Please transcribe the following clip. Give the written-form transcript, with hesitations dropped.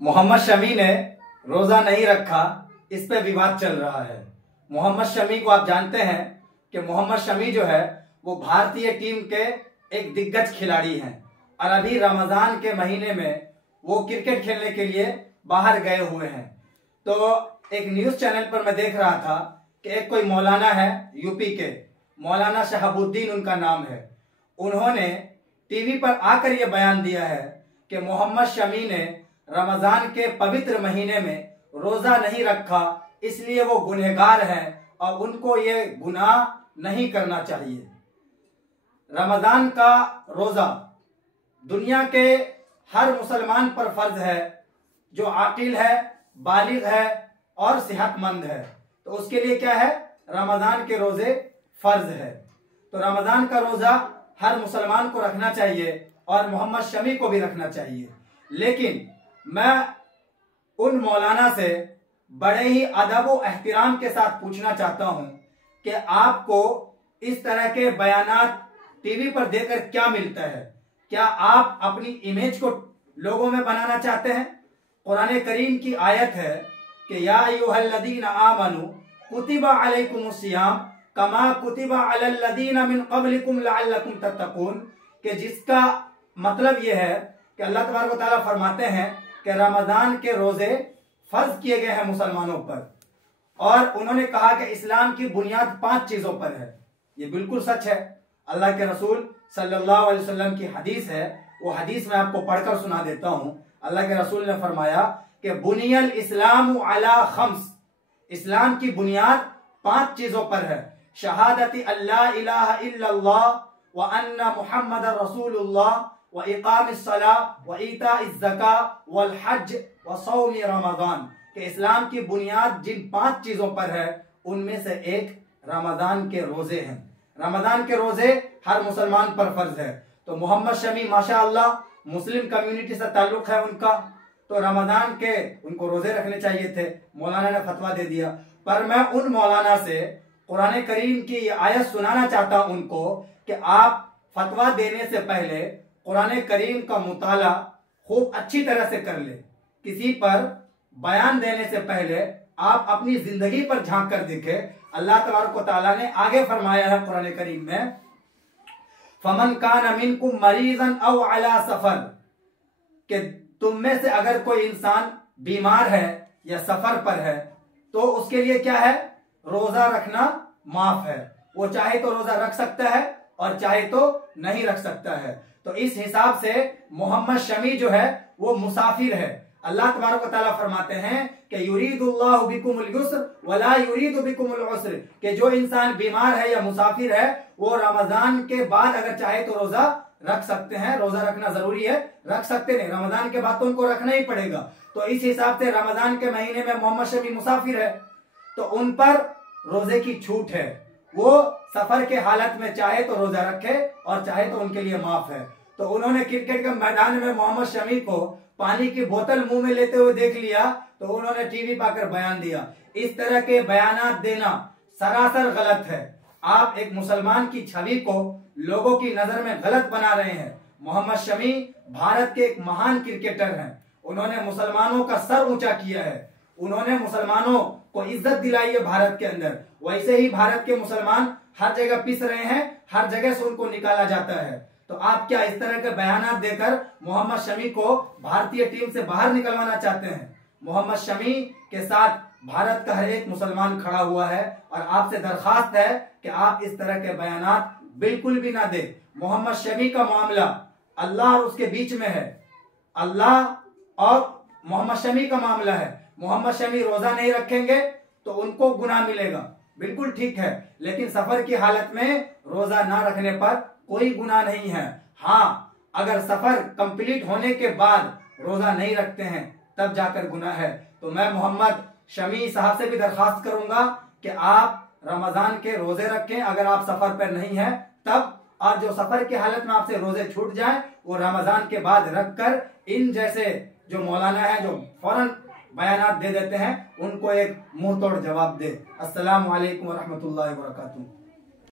मोहम्मद शमी ने रोजा नहीं रखा, इस पे विवाद चल रहा है। मोहम्मद शमी को आप जानते हैं कि मोहम्मद शमी जो है वो भारतीय टीम के एक दिग्गज खिलाड़ी हैं और अभी रमजान के महीने में वो क्रिकेट खेलने के लिए बाहर गए हुए हैं। तो एक न्यूज चैनल पर मैं देख रहा था कि एक कोई मौलाना है यूपी के, मौलाना शहाबुद्दीन उनका नाम है। उन्होंने टीवी पर आकर यह बयान दिया है कि मोहम्मद शमी ने रमजान के पवित्र महीने में रोजा नहीं रखा, इसलिए वो गुनहगार हैं और उनको ये गुनाह नहीं करना चाहिए। रमजान का रोजा दुनिया के हर मुसलमान पर फर्ज है जो आकिल है, बालिग है और सेहतमंद है। तो उसके लिए क्या है, रमजान के रोजे फर्ज है। तो रमजान का रोजा हर मुसलमान को रखना चाहिए और मोहम्मद शमी को भी रखना चाहिए। लेकिन मैं उन मौलाना से बड़े ही अदब व एहतराम के साथ पूछना चाहता हूं कि आपको इस तरह के बयानात टीवी पर देकर क्या मिलता है? क्या आप अपनी इमेज को लोगों में बनाना चाहते हैं? कुरान करीम की आयत है कि या अय्युहल्लज़ीना आमनू कुतिबा अलैकुमुस्सियाम कमा कुतिबा अलल्लज़ीना मिन क़ब्लिकुम लअल्लकुम तत्तक़ून, कि जिसका मतलब यह है कि अल्लाह तबारक व तआला फरमाते हैं कि रमजान के रोजे फर्ज किए गए हैं मुसलमानों पर, और उन्होंने कहा कि इस्लाम की बुनियाद 5 चीजों पर है। ये बिल्कुल सच है। अल्लाह के रसूल सल्लल्लाहु अलैहि वसल्लम की हदीस है, वो हदीस मैं आपको पढ़कर सुना देता हूं। अल्लाह के रसूल ने फरमाया कि बुनियल इस्लाम अला खम्स, इस्लाम की बुनियाद 5 चीजों पर है। शहादती अल्ला इलाहा इल्लल्लाह व अन्ना मुहम्मदर रसूलुल्लाह व इकामिस सलाह व ईताइज ज़का वल हज व सौम रमजान, के इस्लाम की बुनियाद जिन 5 चीजों पर है उनमें से एक रमजान के रोजे हैं। रमजान के रोजे हर मुसलमान पर फर्ज है। तो मोहम्मद शमी माशाअल्लाह मुस्लिम कम्युनिटी से ताल्लुक है उनका, तो रमजान के उनको रोजे रखने चाहिए थे। मौलाना ने फतवा दे दिया। पर मैं उन मौलाना से कुरान करीम की ये आयत सुनाना चाहता हूं उनको कि आप फतवा देने से पहले कुरान करीम का मुताला खूब अच्छी तरह से कर ले। किसी पर बयान देने से पहले आप अपनी जिंदगी पर झांक कर देखे। अल्लाह तबारक व तआला ने आगे फरमाया है कुरान करीम में, फमन कान मिनकुम मरीजन औ अला सफर, कि तुम में से अगर कोई इंसान बीमार है या सफर पर है तो उसके लिए क्या है, रोजा रखना माफ है। वो चाहे तो रोजा रख सकता है और चाहे तो नहीं रख सकता है। तो इस हिसाब से मोहम्मद शमी जो है वो मुसाफिर है। अल्लाह तबारक व तआला फरमाते हैं कि युरीदुल्लाहु बिकुमुल युस्र वला युरीदु बिकुमुल उस्र, कि जो इंसान बीमार है या मुसाफिर है वो रमजान के बाद अगर चाहे तो रोजा रख सकते हैं। रोजा रखना जरूरी है, रख सकते नहीं, रमजान के बाद तो उनको रखना ही पड़ेगा। तो इस हिसाब से रमजान के महीने में मोहम्मद शमी मुसाफिर है तो उन पर रोजे की छूट है। वो सफर के हालत में चाहे तो रोजा रखे और चाहे तो उनके लिए माफ है। तो उन्होंने क्रिकेट के मैदान में मोहम्मद शमी को पानी की बोतल मुंह में लेते हुए देख लिया तो उन्होंने टीवी पाकर बयान दिया। इस तरह के बयानात देना सरासर गलत है। आप एक मुसलमान की छवि को लोगों की नजर में गलत बना रहे हैं। मोहम्मद शमी भारत के एक महान क्रिकेटर हैं। उन्होंने मुसलमानों का सर ऊंचा किया है, उन्होंने मुसलमानों को इज्जत दिलाई है भारत के अंदर। वैसे ही भारत के मुसलमान हर जगह पिस रहे हैं, हर जगह से उनको निकाला जाता है। तो आप क्या इस तरह के बयानात देकर मोहम्मद शमी को भारतीय टीम से बाहर निकलवाना चाहते हैं? मोहम्मद शमी के साथ भारत का हर एक मुसलमान खड़ा हुआ है और आपसे दरखास्त है कि आप इस तरह के बयानात बिल्कुल भी ना दे। मोहम्मद शमी का मामला अल्लाह और उसके बीच में है, अल्लाह और मोहम्मद शमी का मामला है। मोहम्मद शमी रोजा नहीं रखेंगे तो उनको गुनाह मिलेगा, बिल्कुल ठीक है, लेकिन सफर की हालत में रोजा ना रखने पर कोई गुनाह नहीं है। हाँ, अगर सफर कंप्लीट होने के बाद रोजा नहीं रखते हैं तब जाकर गुनाह है। तो मैं मोहम्मद शमी साहब से भी दरखास्त करूंगा कि आप रमजान के रोजे रखें अगर आप सफर पर नहीं है तब, और जो सफर की हालत में आपसे रोजे छूट जाए वो रमजान के बाद रखकर इन जैसे जो मौलाना है जो फौरन बयानात दे देते हैं उनको एक मुंह तोड़ जवाब दे। अस्सलामु अलैकुम व रहमतुल्लाहि व बरकातुहू।